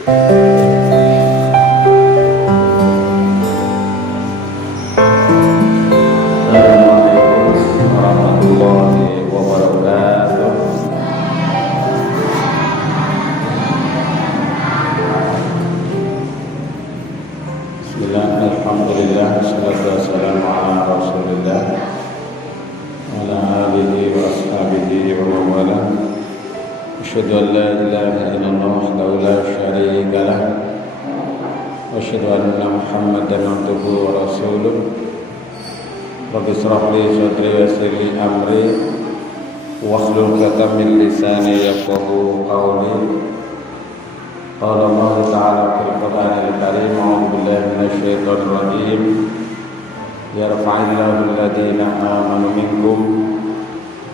warahmatullahi wabarakatuh. Bismillah, alhamdulillah, wassalatu wassalamu ala rasulillah wa ala alihi wa ashabihi wa mawala. Asyhadu an la ilaha illallah wahdahu la syarika lah wa asyhadu anna Muhammadan abduhu wa rasuluh. Rabbi shrah li sadri wa yassir li amri wahlul 'uqdatam min lisani yafqahu qawli. Qala Allah ta'ala fil Qur'anil Karim, a'udzu billahi minasy syaithanir rajim. Yarfa'illahu alladziina aamanu minkum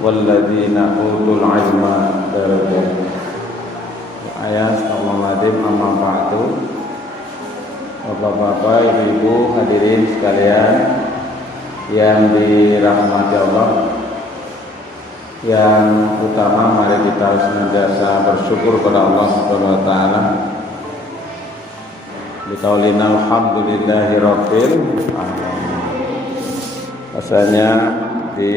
walladziina utul 'ilma darajat. Ayat Al-Mu'addim amma ba'du. Bapak-bapak, ibu-ibu, hadirin sekalian yang dirahmati Allah, yang utama mari kita senantiasa bersyukur kepada Allah Subhanahu wa taala. Biqaulina alhamdulillahirabbil alamin. Rasanya di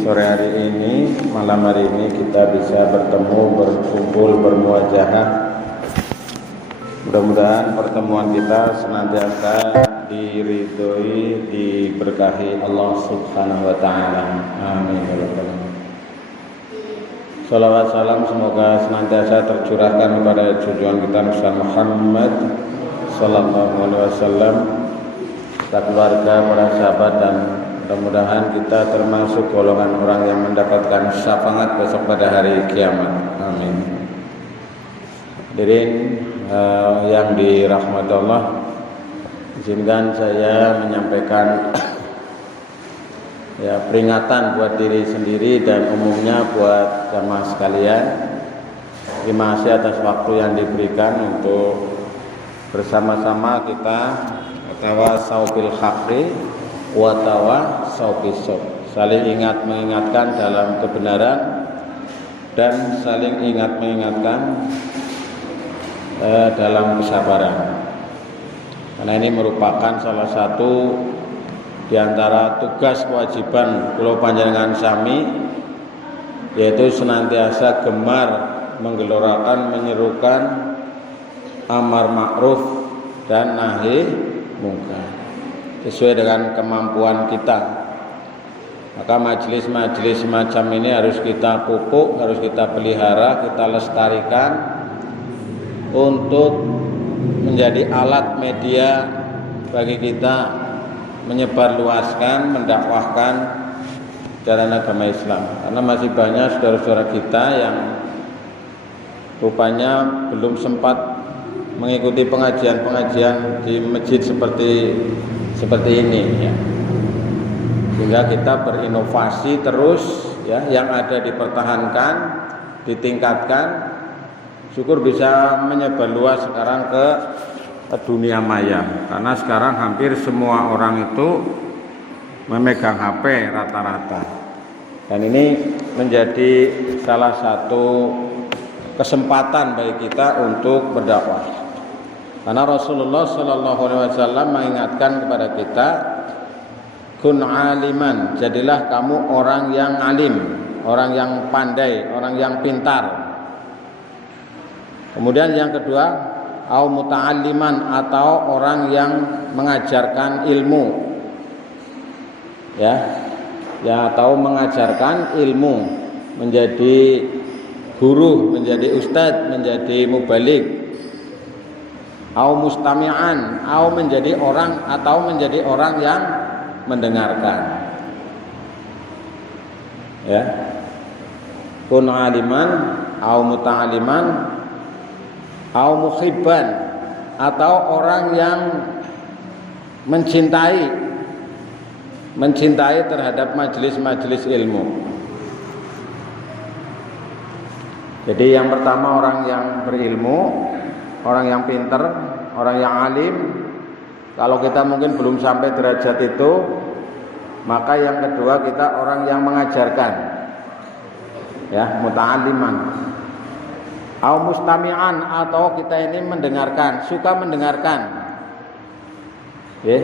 sore hari ini, malam hari ini kita bisa bertemu, berkumpul, bermuajahah. Mudah-mudahan pertemuan kita senantiasa diridhoi, diberkahi Allah Subhanahu wa taala. Amin ya rabbal alamin. Salawat salam semoga senantiasa tercurahkan kepada junjungan kita Nabi Muhammad sallallahu alaihi wasallam, keluarga, para sahabat, dan mudah-mudahan kita termasuk golongan orang yang mendapatkan syafaat besok pada hari kiamat. Amin. Hadirin yang dirahmati Allah, izinkan saya menyampaikan peringatan buat diri sendiri dan umumnya buat jamaah sekalian. Terima kasih atas waktu yang diberikan untuk bersama-sama kita tawasau bil haqqi wa tawasau bis sabr, saling ingat mengingatkan dalam kebenaran dan saling ingat mengingatkan dalam kesabaran. Karena ini merupakan salah satu di antara tugas kewajiban kula panjenengan sami, yaitu senantiasa gemar menggelorakan, menyerukan amar ma'ruf dan nahi mungkar sesuai dengan kemampuan kita. Maka majelis-majelis semacam ini harus kita pupuk, harus kita pelihara, kita lestarikan untuk menjadi alat media bagi kita menyebarluaskan, mendakwahkan jalan agama Islam. Karena masih banyak saudara-saudara kita yang rupanya belum sempat mengikuti pengajian-pengajian di masjid seperti ini ya. Sehingga kita berinovasi terus ya, yang ada dipertahankan, ditingkatkan. Syukur bisa menyebar luas sekarang ke dunia maya, karena sekarang hampir semua orang itu memegang HP rata-rata, dan ini menjadi salah satu kesempatan bagi kita untuk berdakwah. Karena Rasulullah Shallallahu Alaihi Wasallam mengingatkan kepada kita, kun aliman, jadilah kamu orang yang alim, orang yang pandai, orang yang pintar. Kemudian yang kedua, au muta'alliman, atau orang yang mengajarkan ilmu. Ya, atau mengajarkan ilmu, menjadi guru, menjadi ustadz, menjadi mubaligh. Au mustami'an, au menjadi orang, atau menjadi orang yang mendengarkan. Ya. Kun aliman au muta'alliman au muhibban, atau orang yang mencintai terhadap majelis-majelis ilmu. Jadi yang pertama orang yang berilmu, orang yang pintar, orang yang alim. Kalau kita mungkin belum sampai derajat itu, maka yang kedua kita orang yang mengajarkan, ya, muta'alliman. Au mustami'an, atau kita ini mendengarkan, suka mendengarkan. Nggih.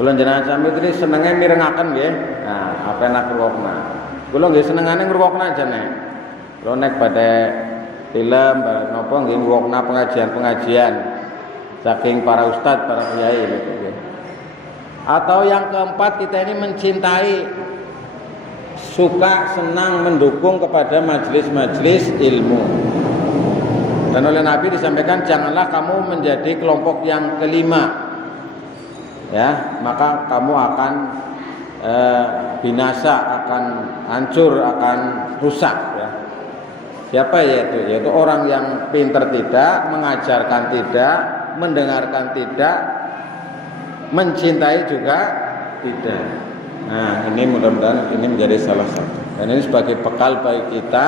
Kula jenengan sami iki senenge mirengaken nggih. Nah, apa enak ngrungokna. Kula nggih senengane ngrungokna jane. Kula nek badhe film napa nggih ngrungokna pengajian-pengajian saking para ustadz, para kiai gitu nggih. Atau yang keempat, kita ini mencintai, suka, senang, mendukung kepada majelis-majelis ilmu. Dan oleh Nabi disampaikan, janganlah kamu menjadi kelompok yang kelima, ya, maka kamu akan binasa, akan hancur, akan rusak. Ya. Siapa yaitu orang yang pintar tidak, mengajarkan tidak, mendengarkan tidak, mencintai juga tidak. Nah, ini mudah-mudahan ini menjadi salah satu. Dan ini sebagai bekal bagi kita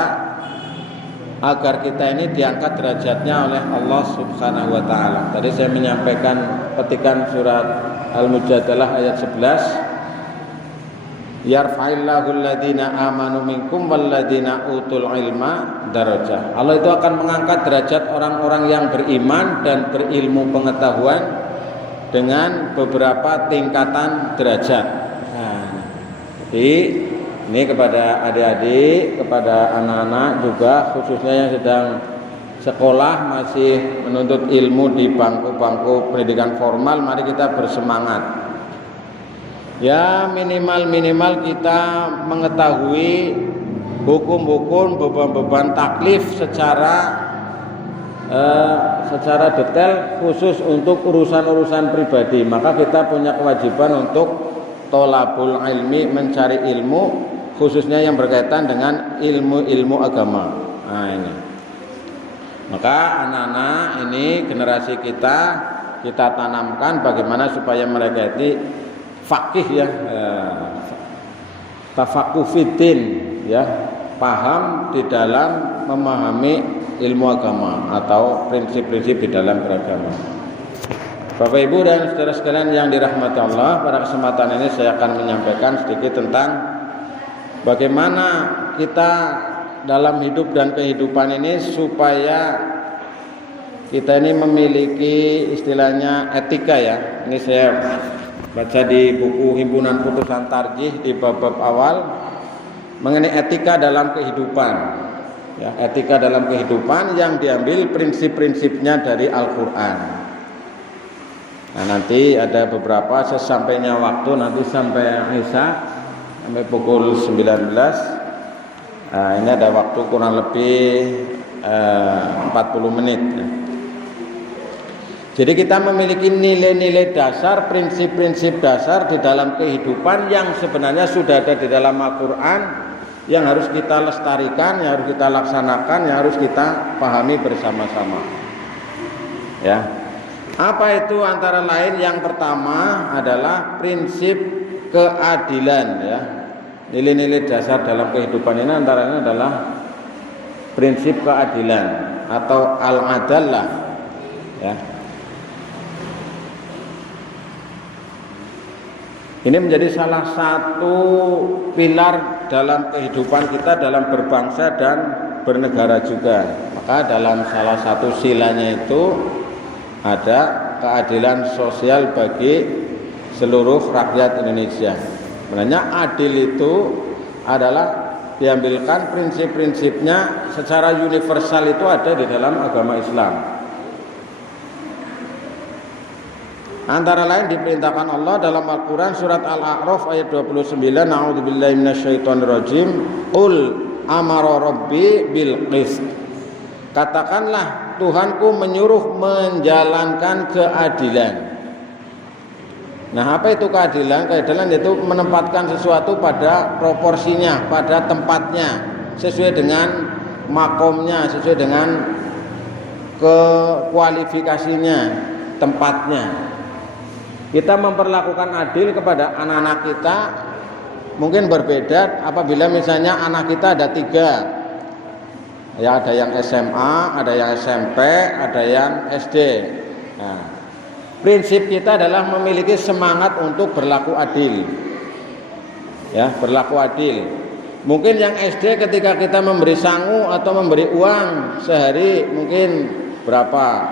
agar kita ini diangkat derajatnya oleh Allah Subhanahu wa taala. Tadi saya menyampaikan petikan surat Al-Mujadalah ayat 11. Yarfa'illahu alladhina amanu minkum walladhina utul ilma darajah. Allah itu akan mengangkat derajat orang-orang yang beriman dan berilmu pengetahuan dengan beberapa tingkatan derajat. Nah, jadi ini kepada adik-adik, kepada anak-anak juga khususnya yang sedang sekolah masih menuntut ilmu di bangku-bangku pendidikan formal, mari kita bersemangat. Ya minimal kita mengetahui hukum-hukum, beban-beban taklif secara detail khusus untuk urusan-urusan pribadi. Maka kita punya kewajiban untuk tolabul ilmi, mencari ilmu khususnya yang berkaitan dengan ilmu-ilmu agama. Nah ini. Maka anak-anak ini generasi kita tanamkan bagaimana supaya mereka itu faqih ya, tafaqquh fiddin ya, paham di dalam memahami ilmu agama atau prinsip-prinsip di dalam beragama. Bapak Ibu dan saudara sekalian yang dirahmati Allah, pada kesempatan ini saya akan menyampaikan sedikit tentang bagaimana kita dalam hidup dan kehidupan ini supaya kita ini memiliki istilahnya etika ya. Ini saya baca di buku Himpunan Putusan Tarjih di bab-bab awal mengenai etika dalam kehidupan. Ya, etika dalam kehidupan yang diambil prinsip-prinsipnya dari Al-Qur'an. Nah, nanti ada beberapa sesampainya waktu nanti sampai Isya sampai pukul 19. Nah, ini ada waktu kurang lebih 40 menit. Jadi kita memiliki nilai-nilai dasar, prinsip-prinsip dasar di dalam kehidupan yang sebenarnya sudah ada di dalam Al-Qur'an, yang harus kita lestarikan, yang harus kita laksanakan, yang harus kita pahami bersama-sama. Ya. Apa itu? Antara lain yang pertama adalah prinsip keadilan ya. Nilai-nilai dasar dalam kehidupan ini antara lain adalah prinsip keadilan atau al-adalah ya. Ini menjadi salah satu pilar dalam kehidupan kita dalam berbangsa dan bernegara juga. Maka dalam salah satu silanya itu ada keadilan sosial bagi seluruh rakyat Indonesia. Sebenarnya adil itu adalah diambilkan prinsip-prinsipnya secara universal, itu ada di dalam agama Islam. Antara lain diperintahkan Allah dalam Al-Quran surat Al-A'raf ayat 29, A'udzubillahi minasyaitonirrajim, Qul amara rabbi bil qist. Katakanlah Tuhanku menyuruh menjalankan keadilan. Nah, apa itu keadilan? Keadilan itu menempatkan sesuatu pada proporsinya, pada tempatnya, sesuai dengan makomnya, sesuai dengan kualifikasinya, tempatnya. Kita memperlakukan adil kepada anak-anak kita mungkin berbeda apabila misalnya anak kita ada 3. Ya, ada yang SMA, ada yang SMP, ada yang SD. Nah, prinsip kita adalah memiliki semangat untuk berlaku adil. Ya, berlaku adil. Mungkin yang SD ketika kita memberi sangu atau memberi uang sehari mungkin berapa?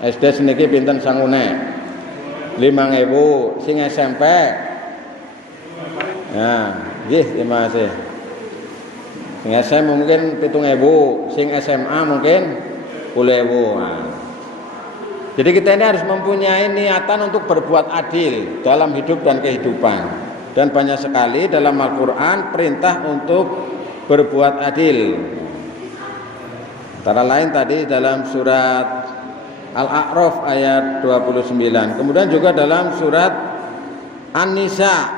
SD seniki pinten sangune? 5.000. Sing SMP? Ya, nggih, terima kasih. Sing SMP mungkin 7.000, sing SMA mungkin 10.000. Nah. Jadi kita ini harus mempunyai niatan untuk berbuat adil dalam hidup dan kehidupan. Dan banyak sekali dalam Al-Quran perintah untuk berbuat adil. Antara lain tadi dalam surat Al-A'raf ayat 29. Kemudian juga dalam surat An-Nisa,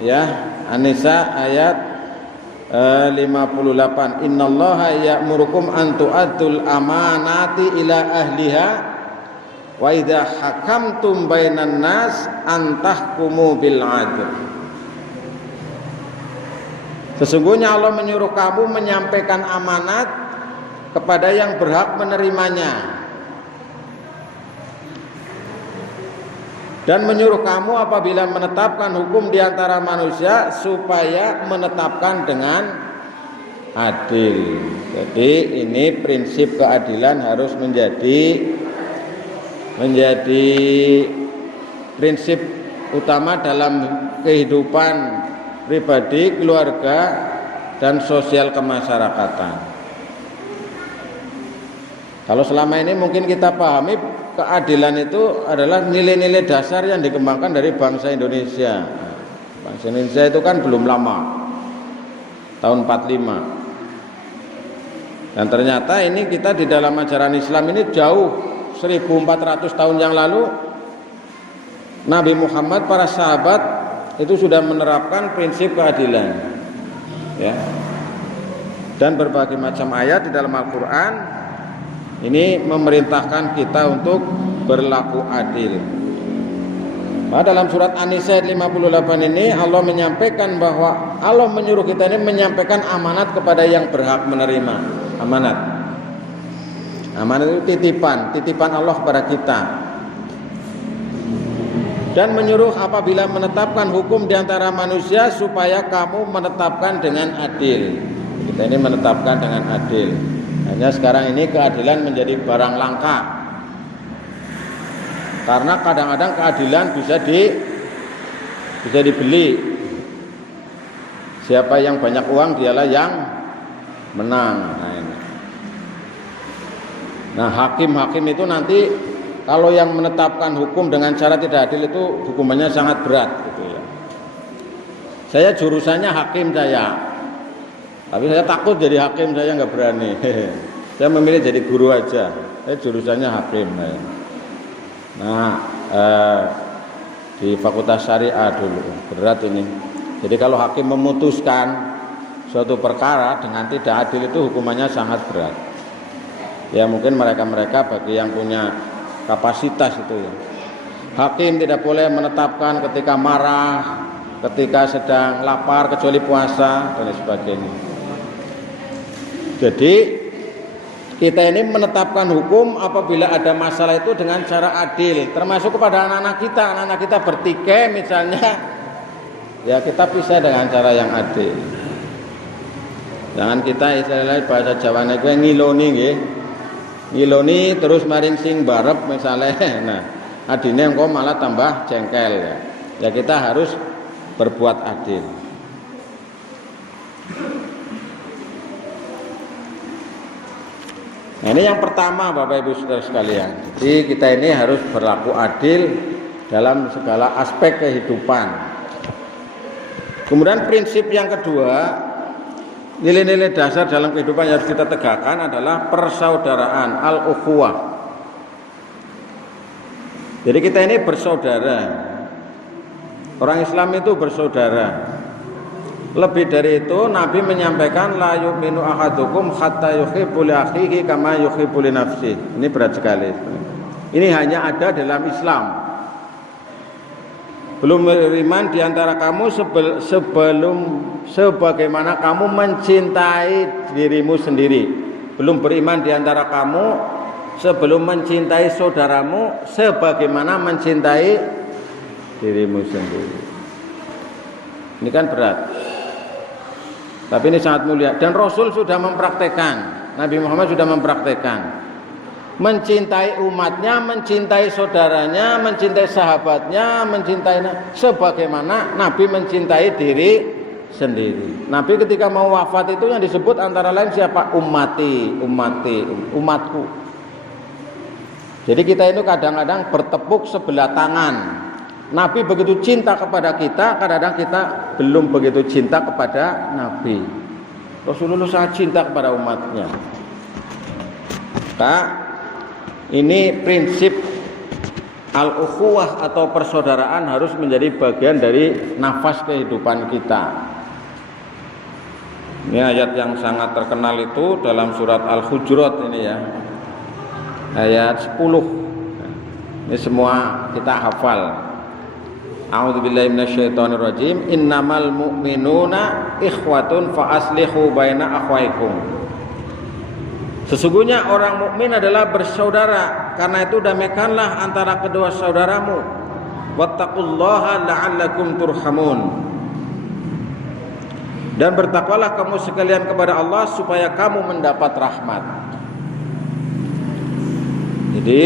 ya, An-Nisa ayat 58. Innallaha ya'murukum an tu'addul amanati ila ahliha wa idza hakamtum bainan nas an tahkumu bil 'adl. Sesungguhnya Allah menyuruh kamu menyampaikan amanat kepada yang berhak menerimanya, dan menyuruh kamu apabila menetapkan hukum di antara manusia supaya menetapkan dengan adil. Jadi ini prinsip keadilan harus menjadi prinsip utama dalam kehidupan pribadi, keluarga, dan sosial kemasyarakatan. Kalau selama ini mungkin kita pahami keadilan itu adalah nilai-nilai dasar yang dikembangkan dari bangsa Indonesia. Bangsa Indonesia itu kan belum lama, tahun 45. Dan ternyata ini kita di dalam ajaran Islam ini jauh 1400 tahun yang lalu Nabi Muhammad, para sahabat itu sudah menerapkan prinsip keadilan, ya. Dan berbagai macam ayat di dalam Al-Quran ini memerintahkan kita untuk berlaku adil. Nah, dalam surat An-Nisa 58 ini Allah menyampaikan bahwa Allah menyuruh kita ini menyampaikan amanat kepada yang berhak menerima amanat. Amanat itu titipan Allah kepada kita. Dan menyuruh apabila menetapkan hukum di antara manusia supaya kamu menetapkan dengan adil. Kita ini menetapkan dengan adil. Hanya sekarang ini keadilan menjadi barang langka. Karena kadang-kadang keadilan bisa dibeli. Siapa yang banyak uang dialah yang menang. Nah, hakim-hakim itu nanti kalau yang menetapkan hukum dengan cara tidak adil itu hukumannya sangat berat, gitu ya. Saya jurusannya hakim saya, tapi saya takut jadi hakim, saya nggak berani. Saya memilih jadi guru aja. Saya jurusannya hakim. Nah, di Fakultas Syariah dulu berat ini. Jadi kalau hakim memutuskan suatu perkara dengan tidak adil itu hukumannya sangat berat. Ya mungkin mereka-mereka bagi yang punya kapasitas itu ya. Hakim tidak boleh menetapkan ketika marah, ketika sedang lapar kecuali puasa dan sebagainya. Jadi kita ini menetapkan hukum apabila ada masalah itu dengan cara adil, termasuk kepada anak-anak kita bertikai misalnya, ya kita pisah dengan cara yang adil. Jangan kita istilahnya bahasa Jawane kuwi ngiloni nggih. Ngiloni terus maring sing barep misalnya, nah adine engko malah tambah jengkel ya. Ya kita harus berbuat adil. Nah ini yang pertama Bapak Ibu Saudara sekalian. Jadi kita ini harus berlaku adil dalam segala aspek kehidupan. Kemudian prinsip yang kedua, nilai-nilai dasar dalam kehidupan yang harus kita tegakkan adalah persaudaraan, al-ukhuwah. Jadi kita ini bersaudara. Orang Islam itu bersaudara. Lebih dari itu Nabi menyampaikan la yu'minu ahadukum hatta yuhibbu li akhihi kama yuhibbu li nafsihi. Ini berat sekali. Ini hanya ada dalam Islam. Belum beriman di antara kamu sebagaimana kamu mencintai dirimu sendiri. Belum beriman di antara kamu sebelum mencintai saudaramu sebagaimana mencintai dirimu sendiri. Ini kan berat. Tapi ini sangat mulia dan Rasul sudah mempraktekkan, Nabi Muhammad sudah mempraktekkan mencintai umatnya, mencintai saudaranya, mencintai sahabatnya, mencintai sebagaimana Nabi mencintai diri sendiri. Nabi ketika mau wafat itu yang disebut antara lain siapa? Ummati, umatku. Jadi kita itu kadang-kadang bertepuk sebelah tangan. Nabi begitu cinta kepada kita, kadang-kadang kita belum begitu cinta kepada Nabi. Rasulullah sangat cinta kepada umatnya. Ini prinsip al-ukhuwah atau persaudaraan harus menjadi bagian dari nafas kehidupan kita. Ini ayat yang sangat terkenal itu dalam surat Al-Hujurat ini ya. Ayat 10. Ini semua kita hafal. A'udzubillahi minasyaitonirrajim. Innamal mu'minuna ikhwatun fa aslihu baina akhwaikum. Sesungguhnya orang mukmin adalah bersaudara, karena itu damaikanlah antara kedua saudaramu. Wattaqullaha la'allakum turhamun. Dan bertakwalah kamu sekalian kepada Allah supaya kamu mendapat rahmat. Jadi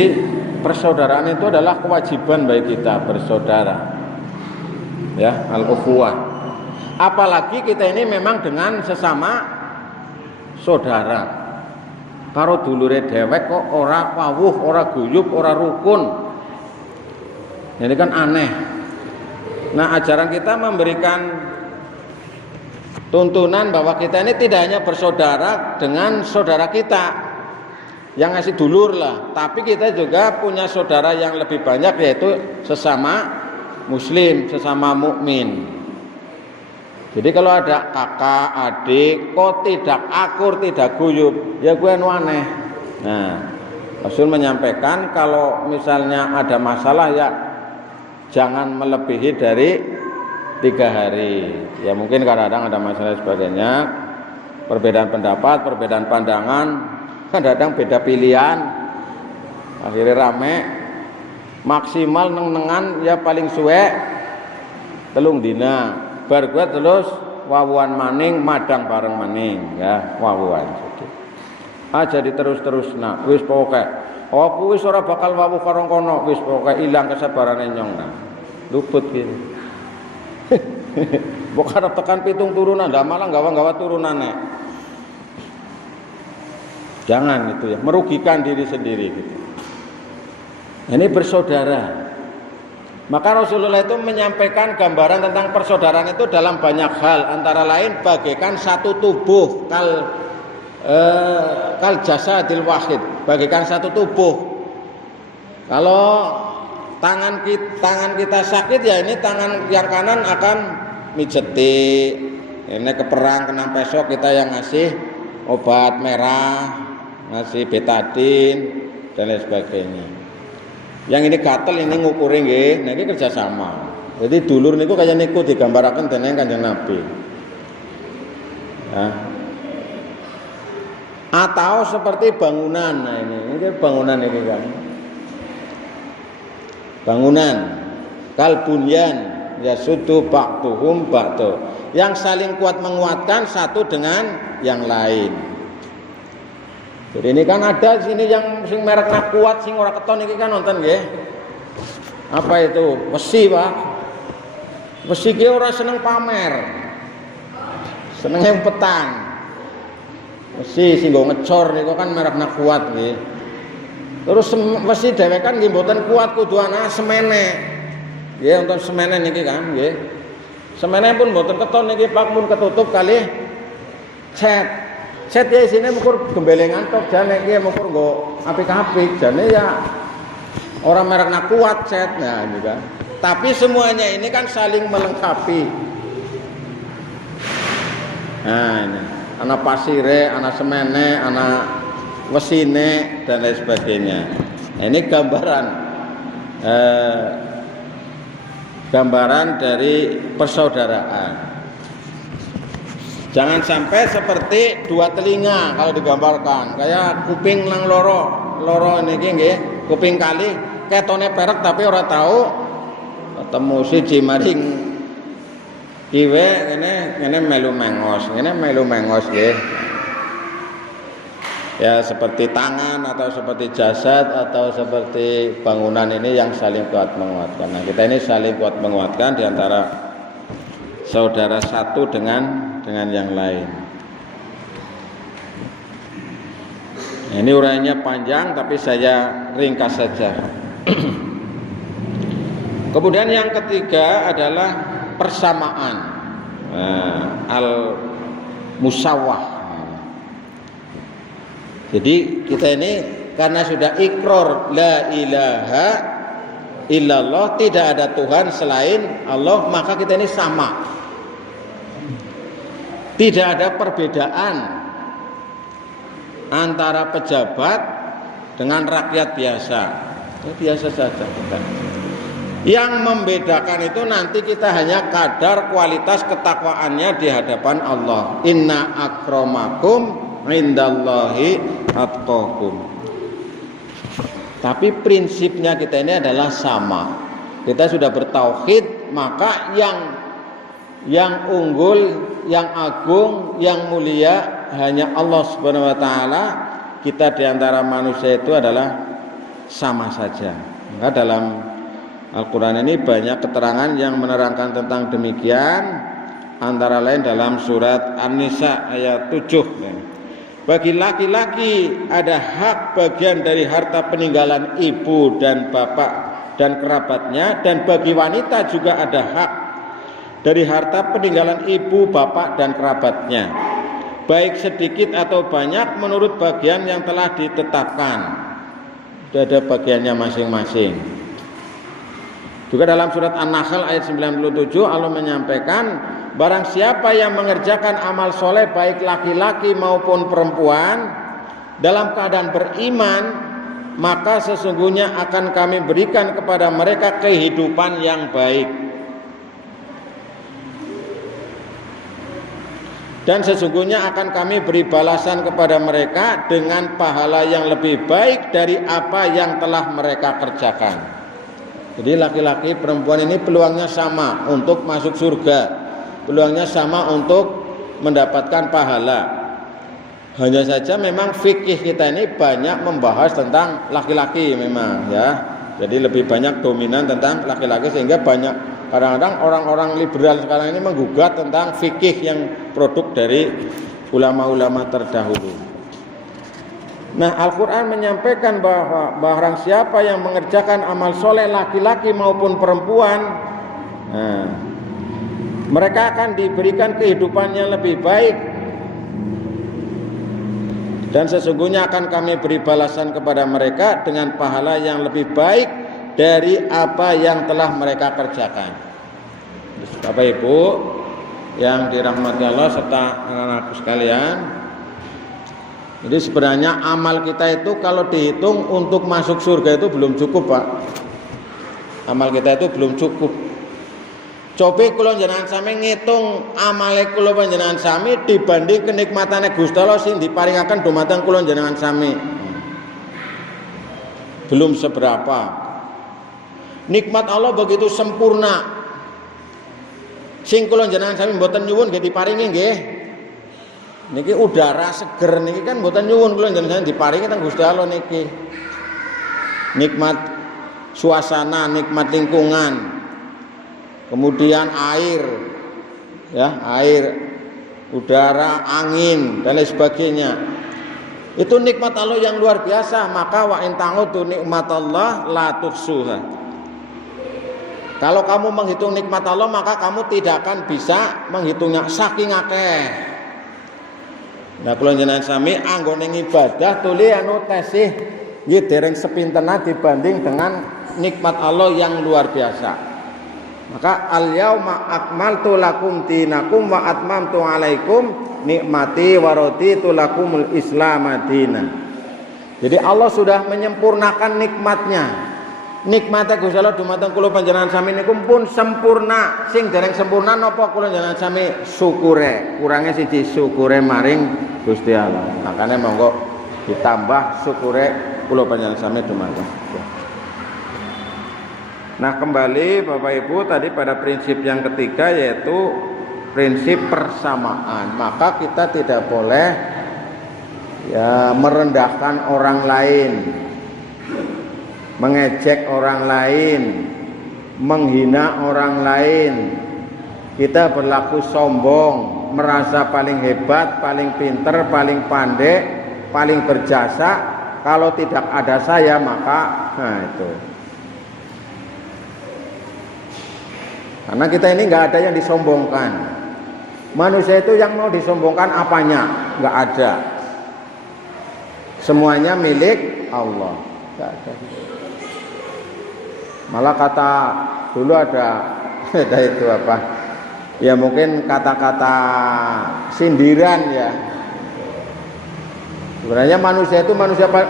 persaudaraan itu adalah kewajiban bagi kita bersaudara. Ya, al-ukhuwah. Apalagi kita ini memang dengan sesama saudara. Karo dulure dhewek kok ora wawuh, ora guyub, ora rukun. Ini kan aneh. Nah, ajaran kita memberikan tuntunan bahwa kita ini tidak hanya bersaudara dengan saudara kita yang ngasih dulur lah, tapi kita juga punya saudara yang lebih banyak, yaitu sesama muslim, sesama mukmin. Jadi kalau ada kakak, adik, kok tidak akur, tidak guyub, ya gue aneh. Nah, Rasul menyampaikan kalau misalnya ada masalah ya jangan melebihi dari 3 hari. Ya mungkin kadang-kadang ada masalah sebagainya, perbedaan pendapat, perbedaan pandangan, kadang-kadang beda pilihan, akhirnya rame, maksimal neng-nengan ya paling suwe 3 dina. Bar gue terus wawuan maning madang bareng maning ya wawuan jadi terus nak wis pokoke aku wis ora bakal wawuh karo kono, wis pokoke ilang kesabarane nyong nah luput gitu. Mbok arep tekan 7 turunan dah malah gawa turunane. Jangan itu ya, merugikan diri sendiri gitu. Ini bersaudara. Maka Rasulullah itu menyampaikan gambaran tentang persaudaraan itu dalam banyak hal, antara lain bagaikan satu tubuh, kal jasadil wahid, bagaikan satu tubuh. Kalau tangan kita sakit ya ini tangan yang kanan akan mijeti, ini keperang kena pesok kita yang ngasih obat merah, ngasih betadin dan lain sebagainya. Yang ini gatel ini ngukure nggih, nah iki kerjasama. Jadi dulur niku kaya niku digambaraken dening Kanjeng Nabi. Nah. Atau seperti bangunan. Nah ini bangunan ini kan. Bangunan kalbunyan yasudu ba'duhum ba'du. Yang saling kuat menguatkan satu dengan yang lain. Jadi ini kan ada sini yang sing mereknya kuat, sing ora keton iki kan nonton nggih. Apa itu? Besi, Pak. Besi ki ora seneng pamer. Senenge umpetan. Besi sing nggo ngecor niku kan mereknya kuat nggih. Terus besi dhewe kan nggih mboten kuat kudu ana semene. Nggih untuk semene niki kan nggih. Semene pun mboten keton niki Pak mun ketutup kali cet. Set ya isine mukur gembelengan tok jane iki mukur nggo apik-apik jane ya orang mereknya kuat set nah juga. Tapi semuanya ini kan saling melengkapi. Nah, ini ana pasire, ana semene, ana wesine dan lain sebagainya. Nah, ini gambaran dari persaudaraan. Jangan sampai seperti 2 telinga kalau digambarkan, kayak kuping nang loro niki nggih, kuping kali ketone perek tapi ora tahu ketemu siji maring Kiwe ngene melu mengos nggih. Ya seperti tangan atau seperti jasad atau seperti bangunan ini yang saling kuat menguatkan. Nah, kita ini saling kuat menguatkan di antara saudara satu dengan yang lain. Nah, ini uraiannya panjang tapi saya ringkas saja. Kemudian yang ketiga adalah persamaan, al-musawwah. Jadi kita ini karena sudah ikrar la ilaha illallah, tidak ada Tuhan selain Allah, maka kita ini sama. Tidak ada perbedaan antara pejabat dengan rakyat biasa. Biasa saja kita. Yang membedakan itu nanti kita hanya kadar kualitas ketakwaannya di hadapan Allah. Inna akramakum indallahi atqakum. Tapi prinsipnya kita ini adalah sama. Kita sudah bertauhid, maka yang unggul, yang agung, yang mulia hanya Allah Subhanahu wa taala. Kita di antara manusia itu adalah sama saja. Maka dalam Al-Qur'an ini banyak keterangan yang menerangkan tentang demikian, antara lain dalam surat An-Nisa ayat 7. Bagi laki-laki ada hak bagian dari harta peninggalan ibu dan bapak dan kerabatnya, dan bagi wanita juga ada hak dari harta peninggalan ibu, bapak dan kerabatnya, baik sedikit atau banyak menurut bagian yang telah ditetapkan. Sudah ada bagiannya masing-masing. Juga dalam surat An-Nahl ayat 97 Allah menyampaikan, barang siapa yang mengerjakan amal soleh baik laki-laki maupun perempuan dalam keadaan beriman, maka sesungguhnya akan kami berikan kepada mereka kehidupan yang baik, dan sesungguhnya akan kami beri balasan kepada mereka dengan pahala yang lebih baik dari apa yang telah mereka kerjakan. Jadi laki-laki perempuan ini peluangnya sama untuk masuk surga, peluangnya sama untuk mendapatkan pahala. Hanya saja memang fikih kita ini banyak membahas tentang laki-laki memang ya. Jadi lebih banyak dominan tentang laki-laki, sehingga banyak kadang-kadang orang-orang liberal sekarang ini menggugat tentang fikih yang produk dari ulama-ulama terdahulu. Nah, Al-Quran menyampaikan bahwa barang siapa yang mengerjakan amal soleh laki-laki maupun perempuan, mereka akan diberikan kehidupan yang lebih baik, dan sesungguhnya akan kami beri balasan kepada mereka dengan pahala yang lebih baik dari apa yang telah mereka kerjakan. Bapak Ibu yang dirahmati Allah serta anak-anakku sekalian, jadi sebenarnya amal kita itu kalau dihitung untuk masuk surga itu belum cukup, Pak. Amal kita itu belum cukup. Coba kula jenengan sami ngitung amale kula panjenengan sami dibanding kenikmatane Gusti Allah sing diparingaken dumateng kula jenengan sami. Belum seberapa. Nikmat Allah begitu sempurna. Sing kula jenengan sami mboten nyuwun nggih diparingi nggih. Niki udara seger niki kan mboten nyuwun kula jenengan diparingi teng Gusti Allah niki. Nikmat suasana, nikmat lingkungan. Kemudian air, ya, air, udara, angin dan lain sebagainya. Itu nikmat Allah yang luar biasa. Maka wa in ta'udu nikmatallah la tuhsuha. Kalau kamu menghitung nikmat Allah, maka kamu tidak akan bisa menghitungnya, saking akeh. Nah, kula jenengan sami anggone ibadah tuli anu tesih nggih dereng sepintena dibanding dengan nikmat Allah yang luar biasa. Maka al-yauma akmaltu lakum dinakum wa atmamtu alaikum nikmati wa raditu lakumul Islam dinan. Jadi Allah sudah menyempurnakan nikmatnya. Nikmate Gusti Allah dumateng kula panjenengan sami niku pun sempurna. Sing dereng sempurna napa kula panjenengan sami syukure. Kurange siji syukure maring Gusti Allah. Makane monggo ditambah syukure kula panjenengan sami dumateng. Nah, kembali Bapak Ibu tadi pada prinsip yang ketiga, yaitu prinsip persamaan. Maka kita tidak boleh ya merendahkan orang lain, mengejek orang lain, menghina orang lain. Kita berlaku sombong, merasa paling hebat, paling pinter, paling pandai, paling berjasa. Kalau tidak ada saya maka itu. Karena kita ini nggak ada yang disombongkan. Manusia itu yang mau disombongkan apanya? Nggak ada. Semuanya milik Allah. Nggak ada. Malah kata dulu ada itu apa? Ya mungkin kata-kata sindiran ya. Sebenarnya manusia itu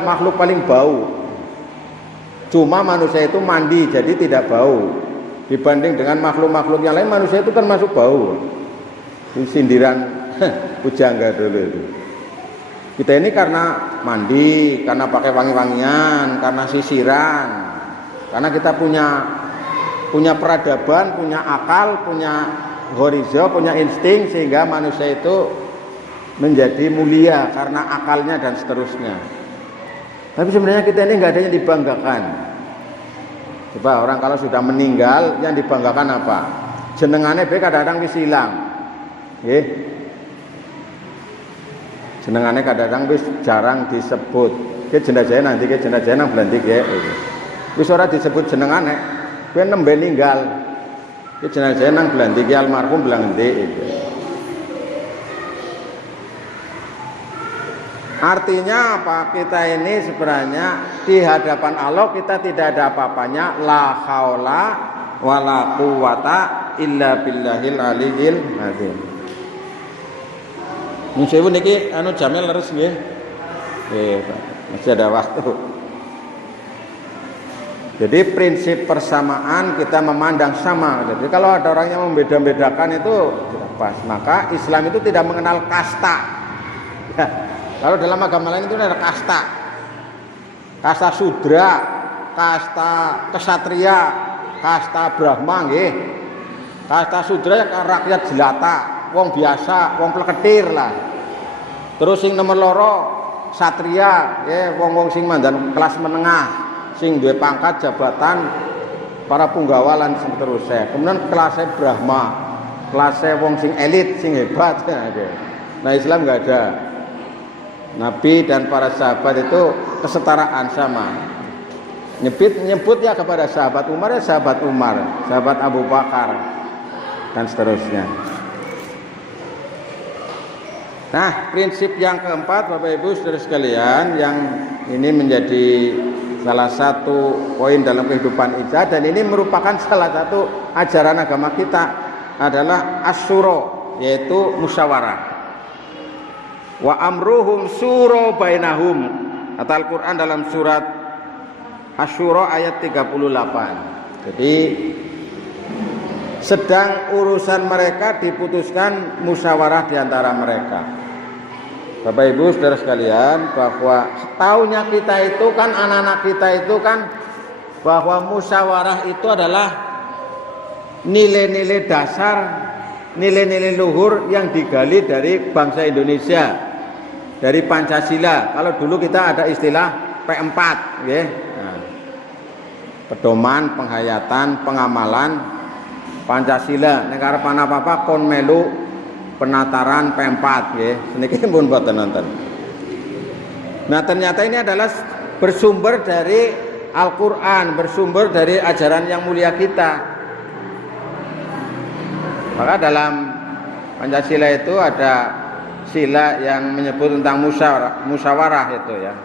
makhluk paling bau. Cuma manusia itu mandi jadi tidak bau. Dibanding dengan makhluk-makhluk yang lain, manusia itu kan masuk bau. Ini sindiran pujangga dulu itu. Kita ini karena mandi, karena pakai wangi-wangian, karena sisiran, karena kita punya peradaban, punya akal, punya horizo, punya insting, sehingga manusia itu menjadi mulia karena akalnya dan seterusnya. Tapi sebenarnya kita ini nggak ada yang dibanggakan. Coba orang kalau sudah meninggal yang dibanggakan apa? Jenengane be kadang-kadang wis ilang. Nggih. Jenengane kadang-kadang wis jarang disebut. Ki jenazah nanti ki jenazah nang blantik ya. Wis ora disebut jenengane, kuwi nembe ninggal. Ki jenazah nang blantik almarhum belang endi itu. Artinya apa? Kita ini sebenarnya di hadapan Allah kita tidak ada apa-apanya. La haula wala quwata illa billahil aliyil azim. Mun sewu niki anu jamnya leres nggih. Masih ada waktu. Jadi prinsip persamaan kita memandang sama. Jadi kalau ada orang yang membeda-bedakan itu tidak pas. Maka Islam itu tidak mengenal kasta. Ya. Kalau dalam agama lain itu ada kasta. Kasta Sudra, kasta Kesatria, kasta Brahma nggih. Kasta Sudra ya rakyat jelata, wong biasa, wong pleketir lah. Terus sing nomor loro Satria, ya wong-wong sing mandan kelas menengah, sing duwe pangkat jabatan para punggawa lan sing terusé. Kemudian kelasnya Brahma, kelasnya wong sing elit, sing hebat. Nah Islam nggak ada. Nabi dan para sahabat itu kesetaraan sama. Nyebut ya kepada sahabat Umar ya sahabat Umar, sahabat Abu Bakar dan seterusnya. Nah, prinsip yang keempat Bapak Ibu Saudara sekalian yang ini menjadi salah satu poin dalam kehidupan Isa dan ini merupakan salah satu ajaran agama kita adalah asyura, yaitu musyawarah. Wa amruhum syura bainahum. Kata Al-Qur'an dalam surat Asy-Syura ayat 38. Jadi sedang urusan mereka diputuskan musyawarah di antara mereka. Bapak Ibu Saudara sekalian, bahwa setaunya kita itu kan anak-anak kita itu kan bahwa musyawarah itu adalah nilai-nilai dasar, nilai-nilai luhur yang digali dari bangsa Indonesia. Dari Pancasila. Kalau dulu kita ada istilah P4 ya. Nah, pedoman, penghayatan, pengamalan Pancasila. Nek arep apa-apa kon melu penataran P4 ya. Seniki pun boten nonton. Nah, ternyata ini adalah bersumber dari Al-Qur'an, bersumber dari ajaran yang mulia kita. Maka dalam Pancasila itu ada sila yang menyebut tentang musyawarah itu ya.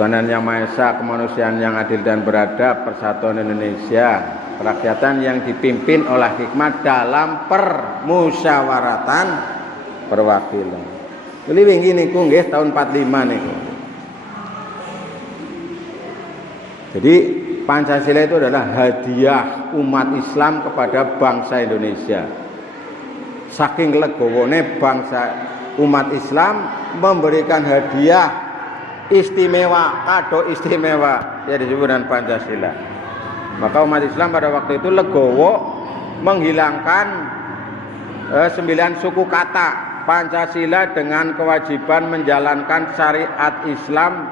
Tuhanan yang Maha Esa, kemanusiaan yang adil dan beradab, persatuan Indonesia, kerakyatan yang dipimpin oleh hikmat dalam permusyawaratan perwakilan. Jadi wingi niku nggih tahun 45 niku. Jadi Pancasila itu adalah hadiah umat Islam kepada bangsa Indonesia. Saking legowane bangsa umat Islam memberikan hadiah istimewa, kado istimewa yang disebut dengan Pancasila. Maka umat Islam pada waktu itu legowo menghilangkan 9 suku kata Pancasila dengan kewajiban menjalankan syariat Islam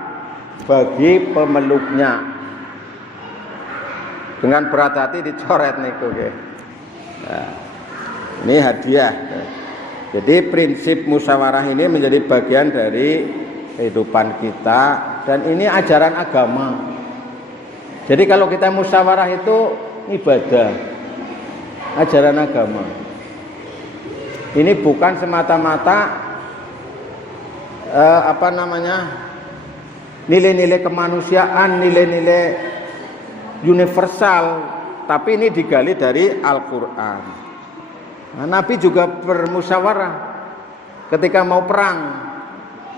bagi pemeluknya. Dengan berat hati dicoret niku nggih. Nah, ini hadiah. Jadi prinsip musyawarah ini menjadi bagian dari kehidupan kita dan ini ajaran agama. Jadi kalau kita musyawarah itu ibadah, ajaran agama. Ini bukan semata-mata nilai-nilai kemanusiaan, nilai-nilai universal, tapi ini digali dari Al-Quran. Nah, Nabi juga bermusyawarah ketika mau perang.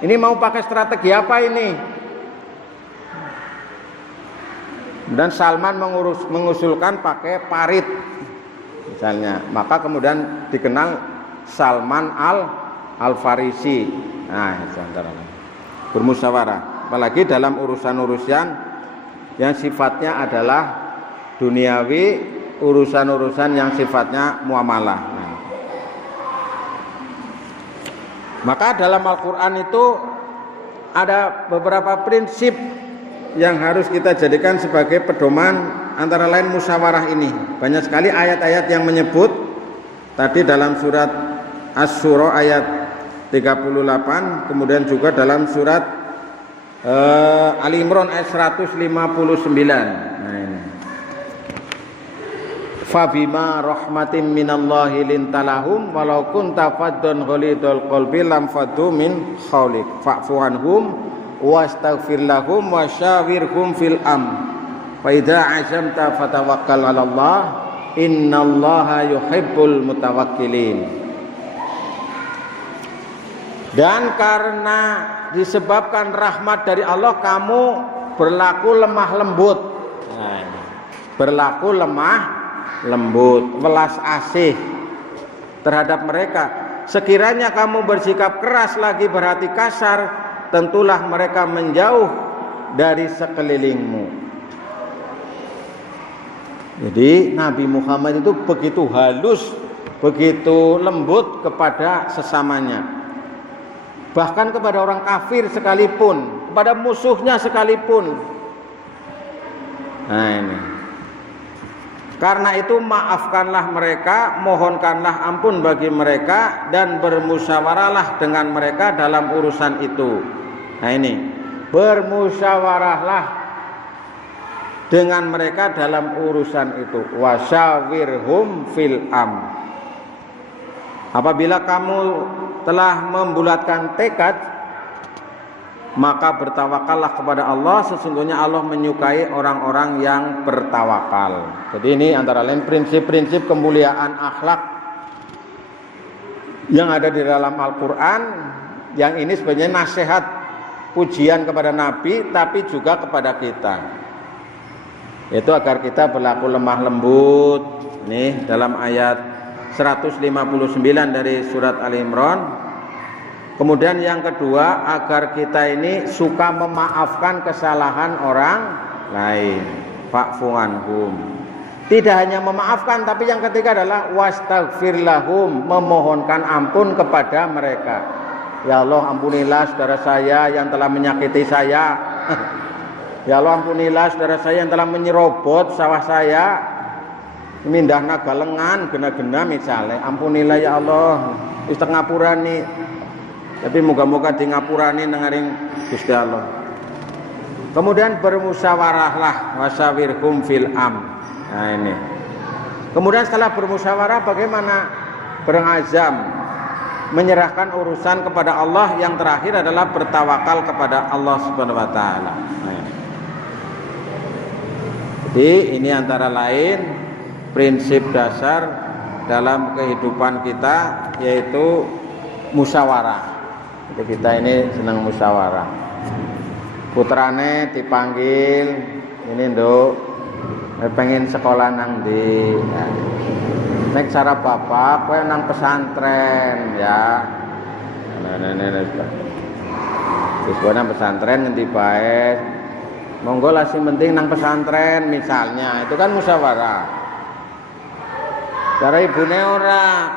Ini mau pakai strategi apa ini? Dan Salman mengusulkan pakai parit misalnya, maka kemudian dikenal Salman Al-Farisi. Nah, itu antara bermusyawarah, apalagi dalam urusan-urusan yang sifatnya adalah duniawi, urusan-urusan yang sifatnya muamalah. Nah, maka dalam Al-Quran itu ada beberapa prinsip yang harus kita jadikan sebagai pedoman, antara lain musyawarah ini. Banyak sekali ayat-ayat yang menyebut, tadi dalam surat Asy-Syura ayat 38, kemudian juga dalam surat Ali Imran ayat 159. Nah, ini. Fabima rahmatin minallahi lintalahum walau kunta faddan ghalidul qalbi lam faddu min khaulik fa'fu anhum wastaghfir lahum wasyawirhum fil fa idza azamta fatawakkal 'ala Allah innallaha yuhibbul mutawakkilin. Dan karena disebabkan rahmat dari Allah kamu berlaku lemah lembut. Nah, berlaku lemah lembut, welas asih terhadap mereka. Sekiranya kamu bersikap keras lagi berhati kasar, tentulah mereka menjauh dari sekelilingmu. Jadi Nabi Muhammad itu begitu halus, begitu lembut kepada sesamanya, bahkan kepada orang kafir sekalipun, kepada musuhnya sekalipun. Nah, ini. Karena itu maafkanlah mereka, mohonkanlah ampun bagi mereka, dan bermusyawarahlah dengan mereka dalam urusan itu. Nah, ini, bermusyawarahlah dengan mereka dalam urusan itu. Wasyawirhum fil Apabila kamu telah membulatkan tekad, maka bertawakallah kepada Allah. Sesungguhnya Allah menyukai orang-orang yang bertawakal. Jadi ini antara lain prinsip-prinsip kemuliaan akhlak yang ada di dalam Al-Quran. Yang ini sebenarnya nasihat, pujian kepada Nabi, tapi juga kepada kita, yaitu agar kita berlaku lemah lembut. Nih dalam ayat 159 dari surat Ali Imran. Kemudian yang kedua, agar kita ini suka memaafkan kesalahan orang lain. Fa'fu anhum. Tidak hanya memaafkan, tapi yang ketiga adalah wastaghfir lahum, memohonkan ampun kepada mereka. Ya Allah, ampunilah saudara saya yang telah menyakiti saya. Ya Allah, ampunilah saudara saya yang telah menyerobot sawah saya, mindah naga lengan, gena-gena misalnya. Ampunilah ya Allah, isteng ngapurani. Tapi moga-moga di ngapurani nengaring Gusti Allah. Kemudian bermusyawarahlah, wasyawirhum fil Nah, ini. Kemudian setelah bermusyawarah bagaimana? Berazam, menyerahkan urusan kepada Allah. Yang terakhir adalah bertawakal kepada Allah Subhanahu wa taala. Nah, jadi ini antara lain prinsip dasar dalam kehidupan kita, yaitu musyawarah. Jadi kita ini senang musyawarah. Putrane dipanggil, ini nduk, pengen sekolah nang di, ya. Nek cara bapak, kowe nang pesantren ya. Terus kowe nang pesantren ngendi bae. Monggo lah sing penting nang pesantren misalnya, itu kan musyawarah. Cara ibune ora.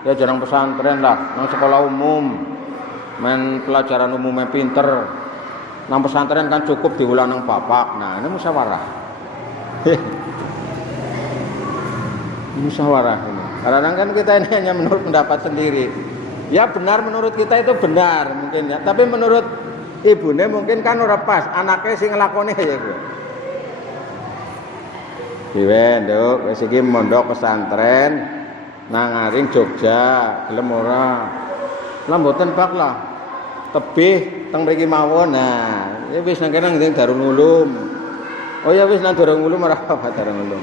Ya jarang pesantren lah, nang sekolah umum. Men pelajaran umumnya pinter. Nang pesantren kan cukup diulang nang bapak. Nah, ini musyawarah. Musyawarah ini. Kadang kan kita ini hanya menurut pendapat sendiri. Ya benar menurut kita itu benar mungkin ya. Tapi menurut ibune mungkin kan ora pas. Anaknya sing nglakoni ya gue. Diwe nduk, wis iki mondok pesantren nang Aring Jogja, gelem ora? Lah mboten bak lah. Tebih teng mriki mawon. Nah, ya wis nang kene ning Darul Ulum. Oh ya wis nang Darul Ulum ora apa Darul Ulum.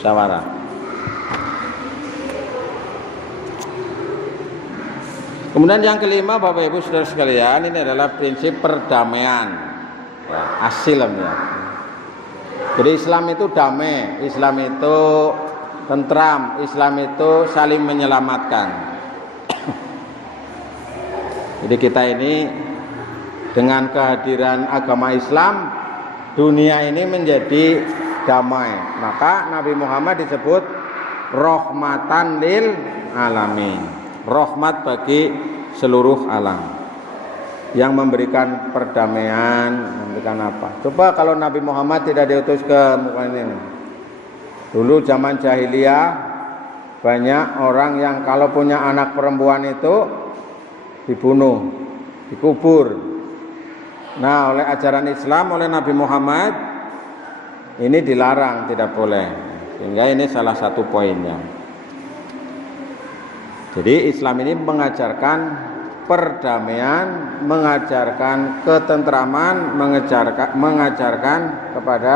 Musyawarah. Kemudian yang kelima Bapak Ibu Saudara sekalian, ini adalah prinsip perdamaian. Ya, asilnya. Jadi Islam itu damai, Islam itu tentram, Islam itu saling menyelamatkan. Jadi kita ini dengan kehadiran agama Islam, dunia ini menjadi damai. Maka Nabi Muhammad disebut rahmatan lil alamin, rahmat bagi seluruh alam. Yang memberikan perdamaian, memberikan apa? Coba kalau Nabi Muhammad tidak diutus ke muka ini. Dulu zaman jahiliyah banyak orang yang kalau punya anak perempuan itu dibunuh, dikubur. Nah, oleh ajaran Islam, oleh Nabi Muhammad ini dilarang, tidak boleh. Sehingga ini salah satu poinnya. Jadi Islam ini mengajarkan perdamaian, mengajarkan ketentraman, mengajarkan kepada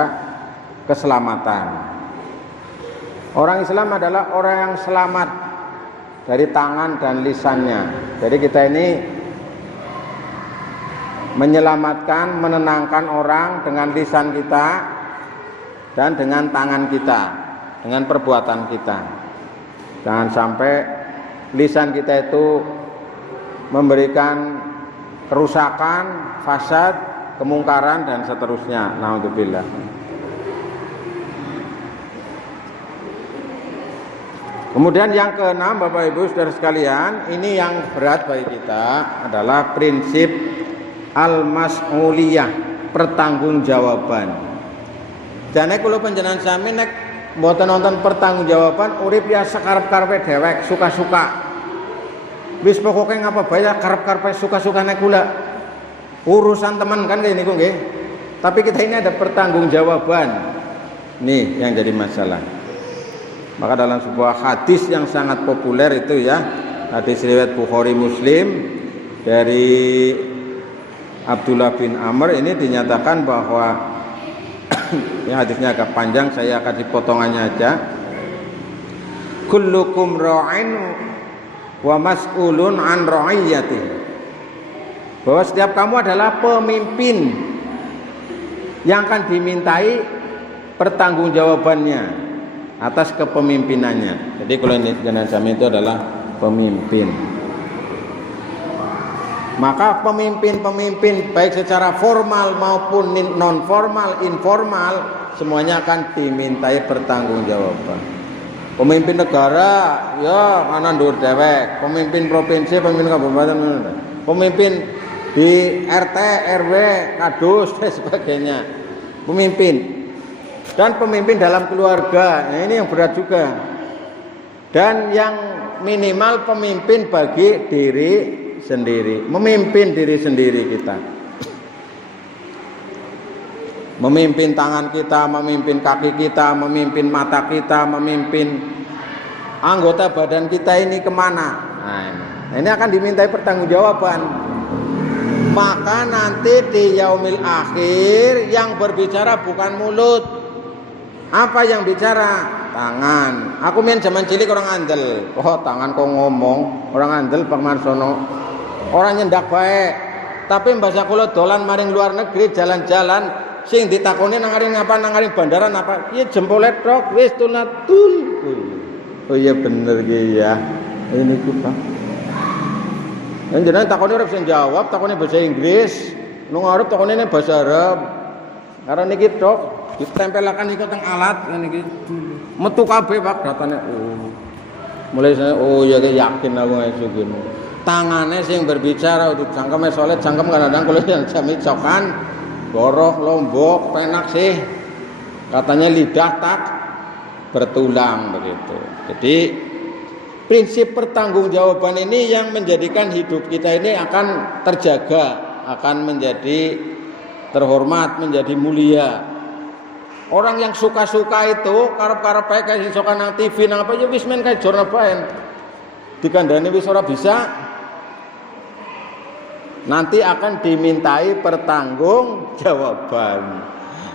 keselamatan. Orang Islam adalah orang yang selamat dari tangan dan lisannya. Jadi kita ini menyelamatkan, menenangkan orang dengan lisan kita dan dengan tangan kita, dengan perbuatan kita. Jangan sampai lisan kita itu memberikan kerusakan, fasad, kemungkaran dan seterusnya. Naudzubillah. Kemudian yang keenam Bapak Ibu Saudara sekalian, ini yang berat bagi kita adalah prinsip al-mas'uliyah, pertanggungjawaban. Jane kula panjenengan sami nek mboten nonton pertanggungjawaban urip ya sakarep-karepe dewek, suka-suka. Wis pokoke ngapa bae karep-karepe suka-sukane kula. Urusan teman kan kayak niku nggih. Tapi kita ini ada pertanggungjawaban. Nih yang jadi masalah. Maka dalam sebuah hadis yang sangat populer itu ya, hadis riwayat Bukhari Muslim dari Abdullah bin Amr, ini dinyatakan bahwa ya hadisnya agak panjang, saya kasih potongannya aja. Kullukum ra'in wa mas'ulun an ra'iyyati, bahwa setiap kamu adalah pemimpin yang akan dimintai pertanggungjawabannya atas kepemimpinannya. Jadi kalau jenazah itu adalah pemimpin, maka pemimpin-pemimpin baik secara formal maupun non formal, informal, semuanya akan dimintai pertanggungjawaban. Pemimpin negara, ya ana ndur dewek. Pemimpin provinsi, pemimpin kabupaten, pemimpin di RT, RW, kadus dan sebagainya. Pemimpin dan pemimpin dalam keluarga, nah ini yang berat juga. Dan yang minimal pemimpin bagi diri sendiri, memimpin diri sendiri kita. Memimpin tangan kita, memimpin kaki kita, memimpin mata kita, memimpin anggota badan kita ini kemana. Nah, ini akan dimintai pertanggungjawaban. Maka nanti di yaumil akhir yang berbicara bukan mulut. Apa yang bicara? Tangan. Aku main zaman cilik orang andel. Oh tangan kok ngomong. Orang andel Pak Marsono. Orang nyendak baik. Tapi mbah kula dolan maring luar negeri jalan-jalan. Sing ditakoni nang aring apa, nang aring bandaran apa? Iya jempole tok wis tunatul. Oh iya bener iki ya. Ini ku Pak. Jenengan takoni ora bisa jawab, takoni bahasa Inggris, nu ngarep takoni bahasa Arab. Karena niki tok ditempelaken iku teng alat niki. Metu kabeh Pak datane. Oh. Mulai saya oh ya yakin aku ngasukin. Tangannya sing berbicara untuk cangkemnya soalnya cangkem kadang-kadang kalau yang jami cokan boroh lombok penak sih. Katanya lidah tak bertulang begitu. Jadi prinsip pertanggungjawaban ini yang menjadikan hidup kita ini akan terjaga, akan menjadi terhormat, menjadi mulia. Orang yang suka-suka itu karep-karep ae kayak iso nang TV nang apa ya wis men kae jurnal bae. Dikandani wis ora bisa. Nanti akan dimintai pertanggungjawaban.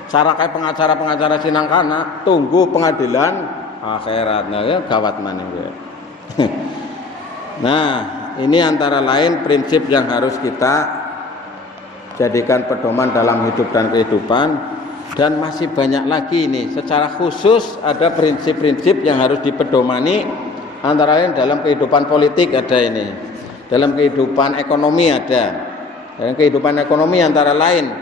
Cara kayak pengacara-pengacara sinang kana tunggu pengadilan akhirat. Nah, ya gawat maneh kowe. Nah, ini antara lain prinsip yang harus kita jadikan pedoman dalam hidup dan kehidupan. Dan masih banyak lagi ini. Secara khusus ada prinsip-prinsip yang harus dipedomani, antara lain dalam kehidupan politik ada ini, dalam kehidupan ekonomi ada. Dalam kehidupan ekonomi antara lain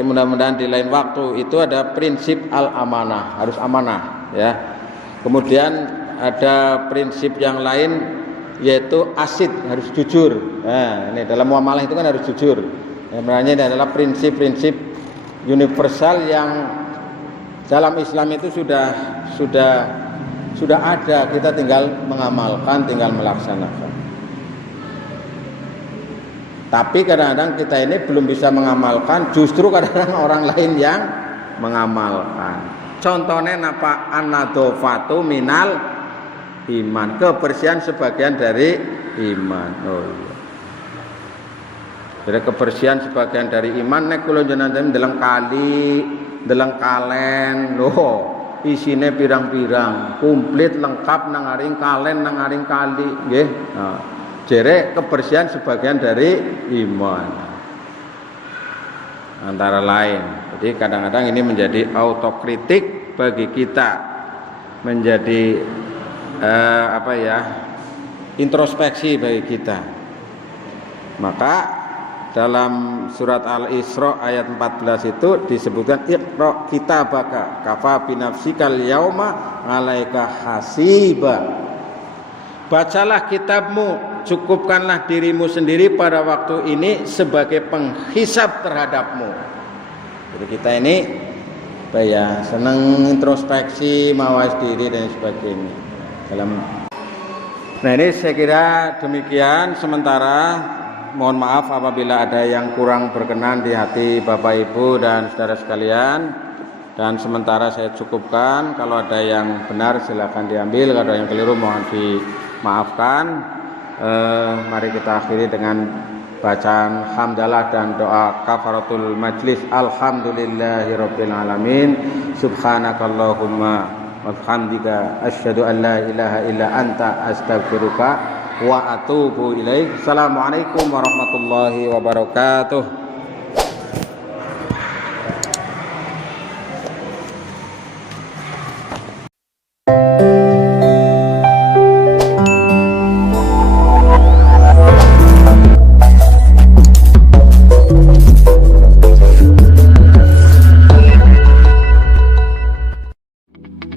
mudah-mudahan di lain waktu itu ada prinsip al-amanah, harus amanah ya. Kemudian ada prinsip yang lain yaitu asid, harus jujur. Nah, ini dalam muamalah itu kan harus jujur. Sebenarnya ini adalah prinsip-prinsip universal yang dalam Islam itu sudah ada, kita tinggal mengamalkan, tinggal melaksanakan. Tapi kadang-kadang kita ini belum bisa mengamalkan, justru kadang-kadang orang lain yang mengamalkan. Contohnya napa an-nadhofatu minal iman, kebersihan sebagian dari iman. Oh iya. Jadi kebersihan sebagian dari iman. Nek kula jenengan ndeleng kali, ndeleng kalen, lho isine pirang-pirang, komplit lengkap nang aring kalen, nang aring kali, nggih. Nah, jere kebersihan sebagian dari iman. Antara lain. Jadi kadang-kadang ini menjadi autokritik bagi kita, menjadi introspeksi bagi kita. Maka dalam surat Al-Isra ayat 14 itu disebutkan iqra kitabaka kafa binafsikal yauma 'alaika hasiba. Bacalah kitabmu, cukupkanlah dirimu sendiri pada waktu ini sebagai penghisab terhadapmu. Jadi kita ini senang introspeksi, mawas diri dan sebagainya. Nah ini saya kira demikian sementara. Mohon maaf apabila ada yang kurang berkenan di hati Bapak Ibu dan saudara sekalian. Dan sementara saya cukupkan. Kalau ada yang benar silakan diambil, kalau ada yang keliru mohon dimaafkan. Mari kita akhiri dengan bacaan hamdalah dan doa kafaratul majlis. Alhamdulillahirabbil alamin. Subhanakallahumma wa bihamdika asyhadu an la ilaha illa anta astaghfiruka wa atubu ilaik. Assalamualaikum warahmatullahi wabarakatuh.